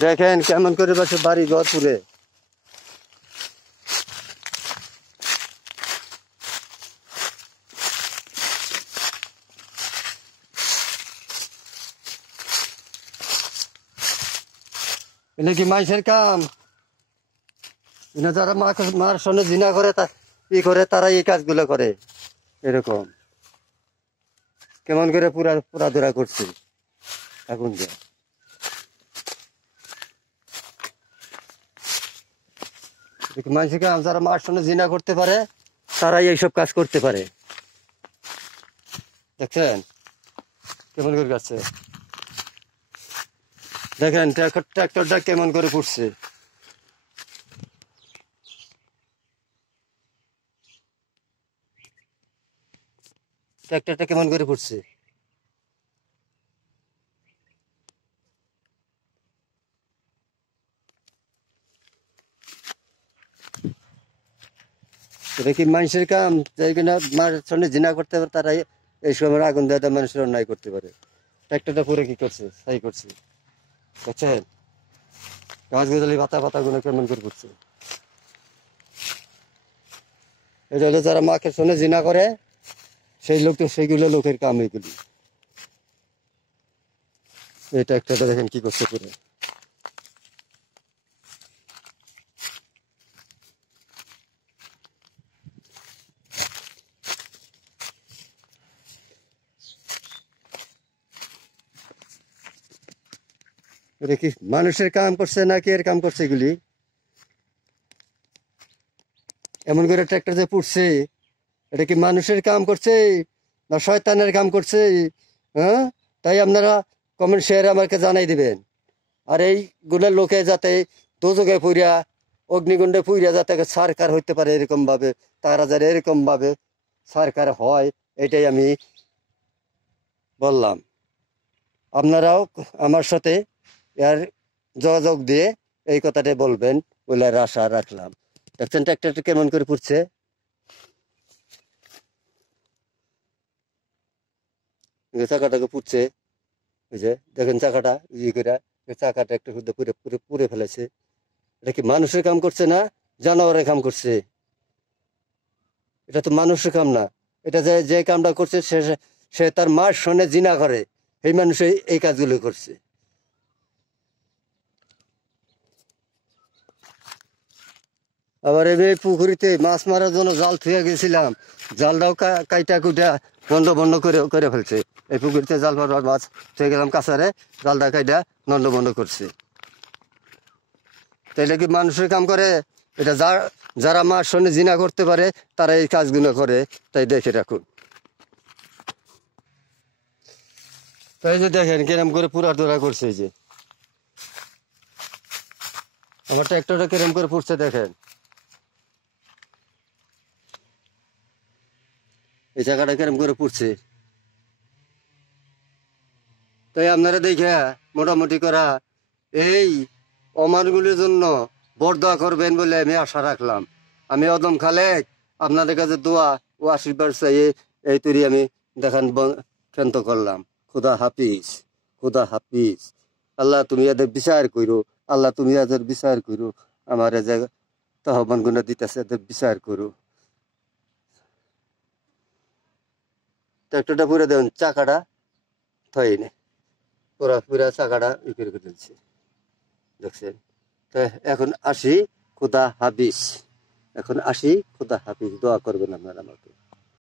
দেখেন কেমন করে বসে বাড়ি ঘর পুরে। এটা কি মানুষের কাম? যারা মার সঙ্গে জিনা করে ই করে তারা এই কাজগুলো করে। এরকম কেমন করে পুরা পুরা ধরা করছে এখন যে মানুষের কাম। যারা মার সঙ্গে জিনা করতে পারে তারাই এইসব কাজ করতে পারে। দেখছেন কেমন করে যাচ্ছে। দেখেন ট্রাক্টরটা কেমন করে পুড়ছে। ট্রাক্টরটা কেমন করে পুড়ছে। এটা কি মানুষের কাম? যাই কিনা মার সঙ্গে জিনা করতে পারে তারাই এই সময় আগুন দেওয়া মানুষের অন্যায় করতে পারে। ট্রাক্টরটা পুরো কি করছে? তাই করছে। বুঝছেন গাছ গাছালি পাতা পাতাগুলো কেমন করে পুড়ছে। এটা হলো যারা মাকে সঙ্গে জিনা করে সেই লোক, তো সেইগুলো লোকের কাম এইগুলি। এই ট্রাক্টরটা দেখেন কি করছে পুরো। এটা কি মানুষের কাম করছে নাকি এর কাম করছে এগুলি? এমন করে ট্রাক্টর যে পুড়ছে এটা কি মানুষের কাম করছে না শয়তানের কাম করছে? হ্যাঁ, তাই আপনারা কমেন্ট শেয়ারে আমাকে জানাই দিবেন। আর এইগুলো লোকে যাতে দোজকে পুইরা অগ্নিকুণ্ডে পুইরা যাতে সরকার হইতে পারে এরকম ভাবে, তারা যারা এরকম ভাবে সরকার হয়, এটাই আমি বললাম। আপনারাও আমার সাথে এর যোগাযোগ দিয়ে এই কথাটা বলবেন বলে আশা রাখলাম। দেখছেন ট্রাক্টরটা কেমন করে পুড়ছে। চাকাটাকে পুড়ছে, ওই যে দেখেন চাকাটা ইয়ে করে, চাকাটা একটু শুদ্ধ পুরে পুরে পুড়ে ফেলেছে। এটা কি মানুষের কাম করছে না জানোয়ারের কাম করছে? এটা তো মানুষের কাম না। এটা যে যে কামটা করছে সে সে তার মার সনে জিনা করে, এই মানুষ এই কাজগুলো করছে। আবার এই পুকুরিতে মাছ মারার জন্য জাল থুয়ে গেছিলাম, জালটাও কাইটা কুইটা বন্ধ বন্ধ করে করে ফেলছে। এই পুকুরিতে জাল মারবার মাছ থুয়ে গেলাম কাছারে, জালটা কাইটা বন্ধ বন্ধ করছে। তাইলে কি মানুষের কাম করে? এটা যারা মার সঙ্গে জিনা করতে পারে তারা এই কাজগুলো করে, তাই দেখে রাখুন। তাই যে দেখেন কিরম করে পুরা দোরা করছে। এই যে আমার ট্রাক্টরটা কিরম করে পুড়ছে দেখেন। এই জায়গাটা কিরম করে পুড়ছে। তাই আপনারা দেখে মোটামুটি করা এই অমানগুলির জন্য বরদোয়া করবেন বলে আমি আশা রাখলাম। আমি অদম খালেক আপনাদের কাছে দোয়া ও আশীর্বাদ চাই এই তৈরি আমি দেখান ক্ষান্ত করলাম। খুদা হাফিজ, খুদা হাফিজ। আল্লাহ তুমি এদের বিচার করো, আল্লাহ তুমি এদের বিচার করো। আমার এ যে তহমান গুণা দিতেছে এদের বিচার করো। ট্রাক্টরটা পুরো দেখুন চাকাটা থই না, পুরা পুরা চাকাটা ই করে দিচ্ছে। দেখছেন? তো এখন আসি, খুদা হাফিজ। এখন আসি, খুদা হাফিজ। দোয়া করবেন আপনারা আমাকে।